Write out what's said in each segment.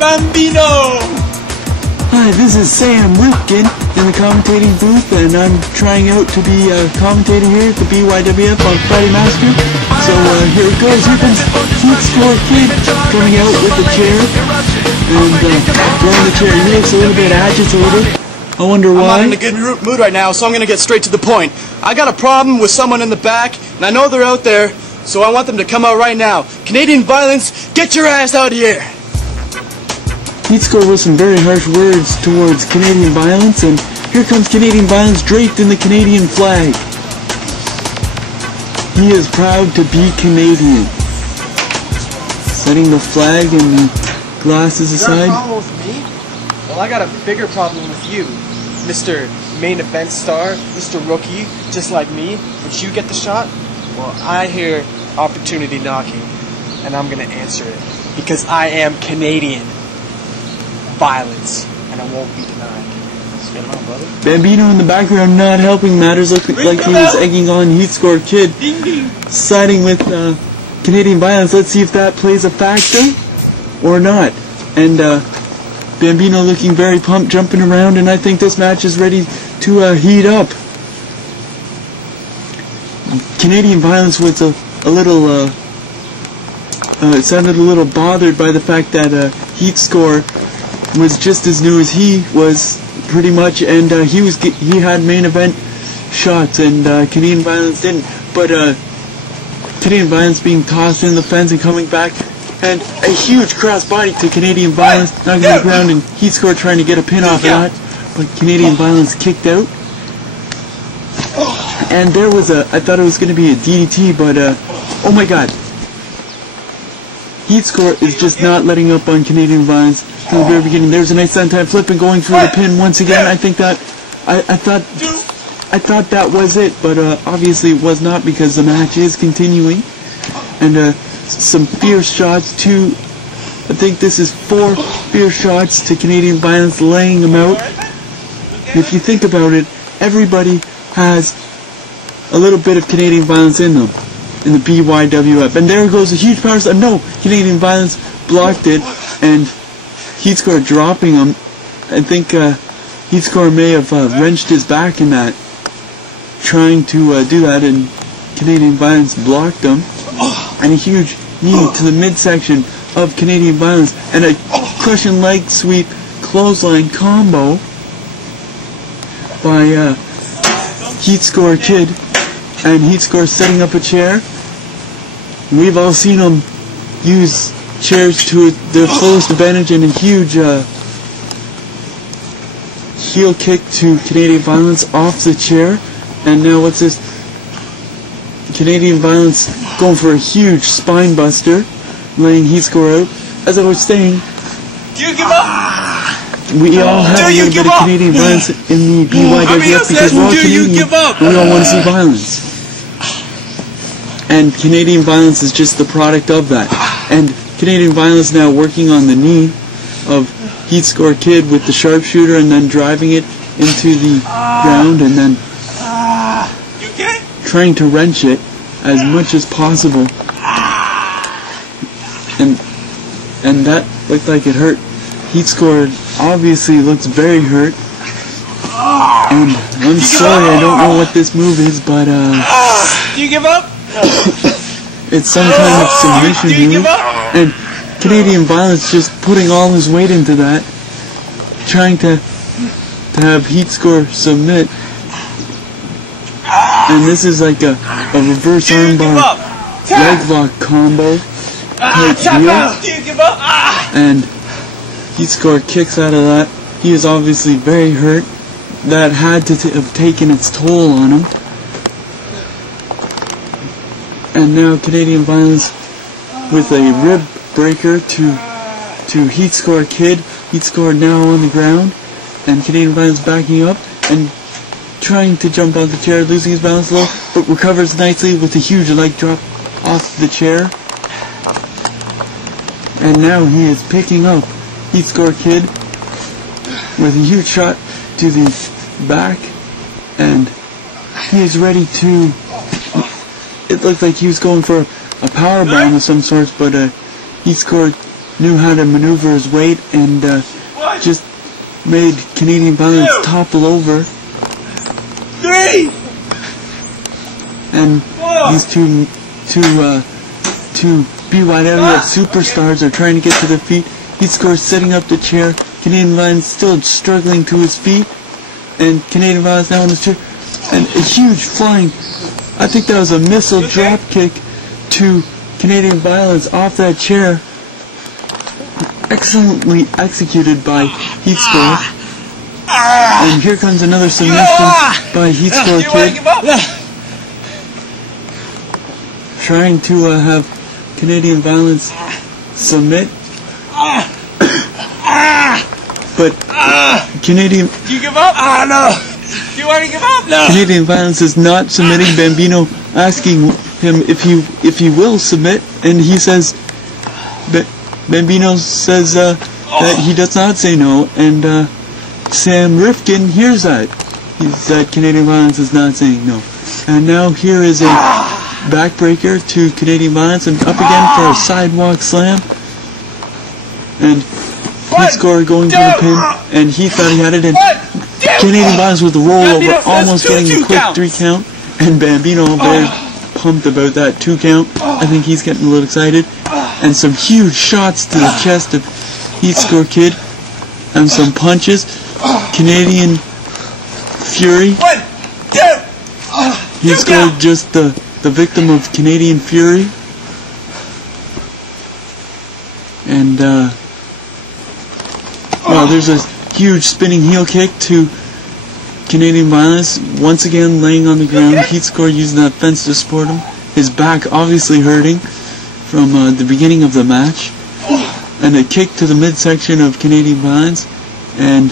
Bambino! Hi, this is Sam Ripken in the commentating booth, and I'm trying out to be a commentator here at the BYWF on Friday Massacre. So here it goes. Here comes Heatscore Kid coming out with the chair and throwing the chair. He looks a little bit agitated. I wonder why. I'm not in a good mood right now, so I'm going to get straight to the point. I got a problem with someone in the back, and I know they're out there, so I want them to come out right now. Canadian violence, get your ass out here! Heatscore with some very harsh words towards Canadian violence, and here comes Canadian violence draped in the Canadian flag. He is proud to be Canadian. Setting the flag and the glasses aside. You got a problem with me? Well, I got a bigger problem with you, Mr. Main Event Star, Mr. Rookie, just like me. Would you get the shot? Well, I hear opportunity knocking, and I'm gonna answer it because I am Canadian. Violence, and I won't be denied. Spin on, brother. Bambino in the background not helping matters, looked like he was egging on Heatscore Kid, siding with Canadian violence. Let's see if that plays a factor or not. And Bambino looking very pumped, jumping around, and I think this match is ready to heat up. Canadian violence was a little, it sounded a little bothered by the fact that Heatscore was just as new as he was, pretty much, and he had main event shots, and Canadian violence didn't. But Canadian violence being tossed in the fence and coming back, and a huge cross body to Canadian violence, knocking on the ground, and Heatscore trying to get a pin off of that, but Canadian violence kicked out. And there was I thought it was going to be a DDT, but oh my God. Heatscore is just not letting up on Canadian violence from the very beginning. There's a nice sentai flip and going for the pin once again. I think that I thought that was it, but obviously it was not, because the match is continuing. And some fierce shots to, I think this is 4 fierce shots to Canadian violence, laying them out. If you think about it, everybody has a little bit of Canadian violence in them. In the BYWF, and there goes a huge power slam. No, Canadian violence blocked it, and Heatscore dropping him. I think Heatscore may have wrenched his back in that, trying to do that, and Canadian violence blocked him. And a huge knee to the midsection of Canadian violence, and a crushing leg sweep clothesline combo by Heatscore Kid. And Heatscore setting up a chair. We've all seen him use chairs to their fullest advantage, and a huge heel kick to Canadian violence off the chair. And now what's this? Canadian violence going for a huge spine buster, laying Heatscore out. As I was saying, Do you give up? we all have a little bit of Canadian violence in the BYWF, because we're all Canadian, and we all want to see violence. And Canadian violence is just the product of that. And Canadian violence now working on the knee of Heatscore Kid with the sharpshooter, and then driving it into the ground, and then trying to wrench it as much as possible. And that looked like it hurt. Heatscore obviously looks very hurt. And I'm sorry, I don't know what this move is, but Do you give up? it's some kind of submission move. And Canadian violence just putting all his weight into that, trying to have Heatscore submit. And this is like a reverse armbar leg lock combo type deal. And Heatscore kicks out of that. He is obviously very hurt. That had to have taken its toll on him. And now Canadian violence with a rib breaker to Heatscore Kid. Heatscore now on the ground, and Canadian violence backing up and trying to jump off the chair, losing his balance low, but recovers nicely with a huge leg drop off the chair. And now he is picking up Heatscore Kid with a huge shot to the back, and he is ready to. It looked like he was going for a power bomb of some sort, but Heatscore knew how to maneuver his weight and just made Canadian Violence topple over. 3! And these two BYWF superstars are trying to get to their feet. Heatscore setting up the chair. Canadian Violence still struggling to his feet. And Canadian Violence now on his chair. And a huge flying, I think that was a missile drop kick to Canadian Violence off that chair. Excellently executed by Heatscore. And here comes another submission by Heatscore Kid. Trying to have Canadian Violence submit. But Canadian... Do you give up? No. Do you want to give up? No. Canadian Violence is not submitting. Bambino asking him if he will submit, and he says... Bambino says that he does not say no, and Sam Rifkin hears that. That Canadian Violence is not saying no. And now here is a backbreaker to Canadian Violence, and up again for a sidewalk slam. And Heatscore going for the pin, and he thought he had it, and Canadian Violence with the rollover, almost getting a quick 3 count, and Bambino very pumped about that 2 count. I think he's getting a little excited. And some huge shots to the chest of Heatscore Kid, and some punches. Canadian Fury. 1, 2. Heatscore just the victim of Canadian Fury. And well, there's a huge spinning heel kick to Canadian Violence, once again laying on the ground. Heatscore using that fence to support him. His back obviously hurting from the beginning of the match. And a kick to the midsection of Canadian Violence. And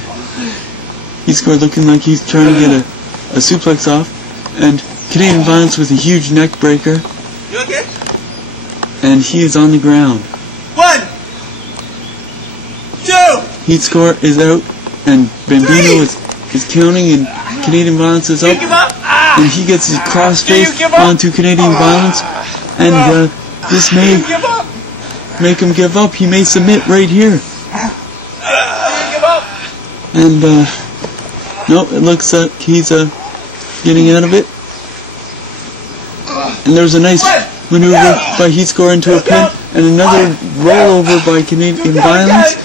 Heatscore looking like he's trying to get a suplex off. And Canadian Violence with a huge neck breaker. You okay? And he is on the ground. 1, 2. Heatscore is out, and Bambino is counting, and Canadian Violence is up, and he gets his crossface onto Canadian Violence, and this may make him give up. He may submit right here. And no, it looks like he's getting out of it. And there's a nice maneuver by Heatscore into a pin, and another rollover by Canadian Violence.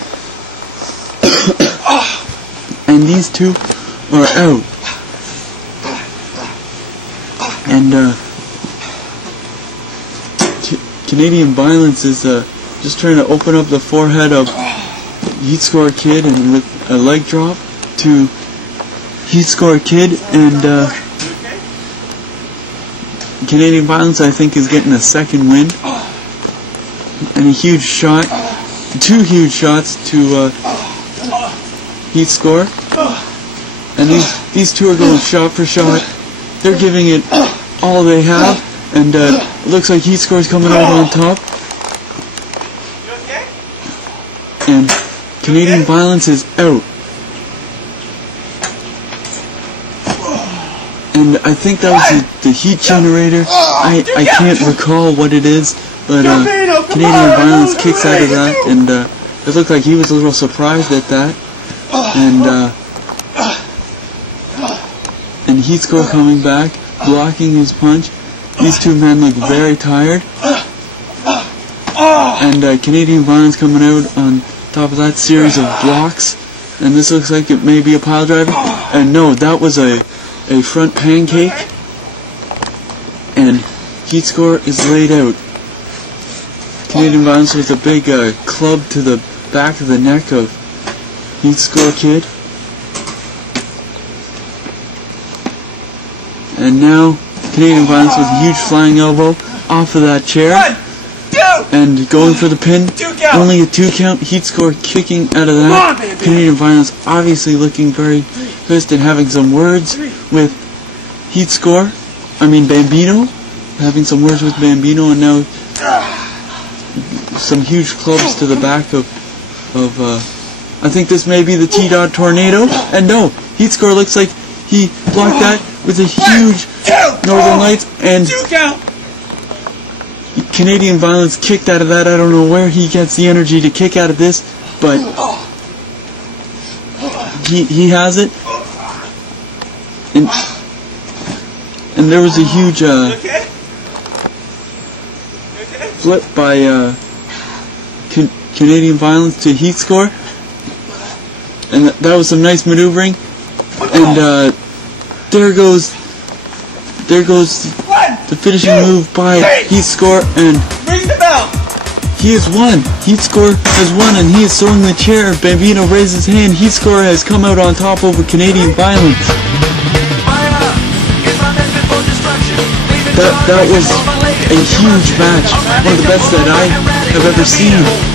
And these two are out. And Canadian Violence is just trying to open up the forehead of Heatscore Kid, and with a leg drop to Heatscore Kid, and Canadian Violence, I think, is getting a second win. And a huge shot, 2 huge shots to Heatscore. And these two are going shot for shot. They're giving it all they have, and it looks like Heatscore's coming out on top. And Canadian Violence is out. And I think that was the heat generator. I can't recall what it is, but Canadian Violence kicks out of that, and it looked like he was a little surprised at that. And Heatscore coming back, blocking his punch. These two men look very tired. And Canadian Violence coming out on top of that series of blocks. And this looks like it may be a pile driver. And no, that was a front pancake. And Heatscore is laid out. Canadian Violence with a big club to the back of the neck of Heatscore Kid. And now Canadian Violence with a huge flying elbow off of that chair. 1, 2. And going for the pin. 2 count. Only a 2 count. Heatscore kicking out of that. Canadian Violence obviously looking very pissed and having some words with Heatscore. I mean Bambino. Having some words with Bambino, and now some huge clubs to the back of I think this may be the T-Dot Tornado. And no, Heatscore looks like he blocked that with a huge Northern Lights, and Canadian Violence kicked out of that. I don't know where he gets the energy to kick out of this, but he has it. And there was a huge flip by Canadian Violence to Heatscore, and that was some nice maneuvering. And there goes the finishing move by Heatscore, and Ring the bell! he has won. Heatscore has won, and he is throwing the chair. Bambino raises his hand. Heatscore has come out on top over Canadian Violence. That was a huge match, one of the best that I have ever seen.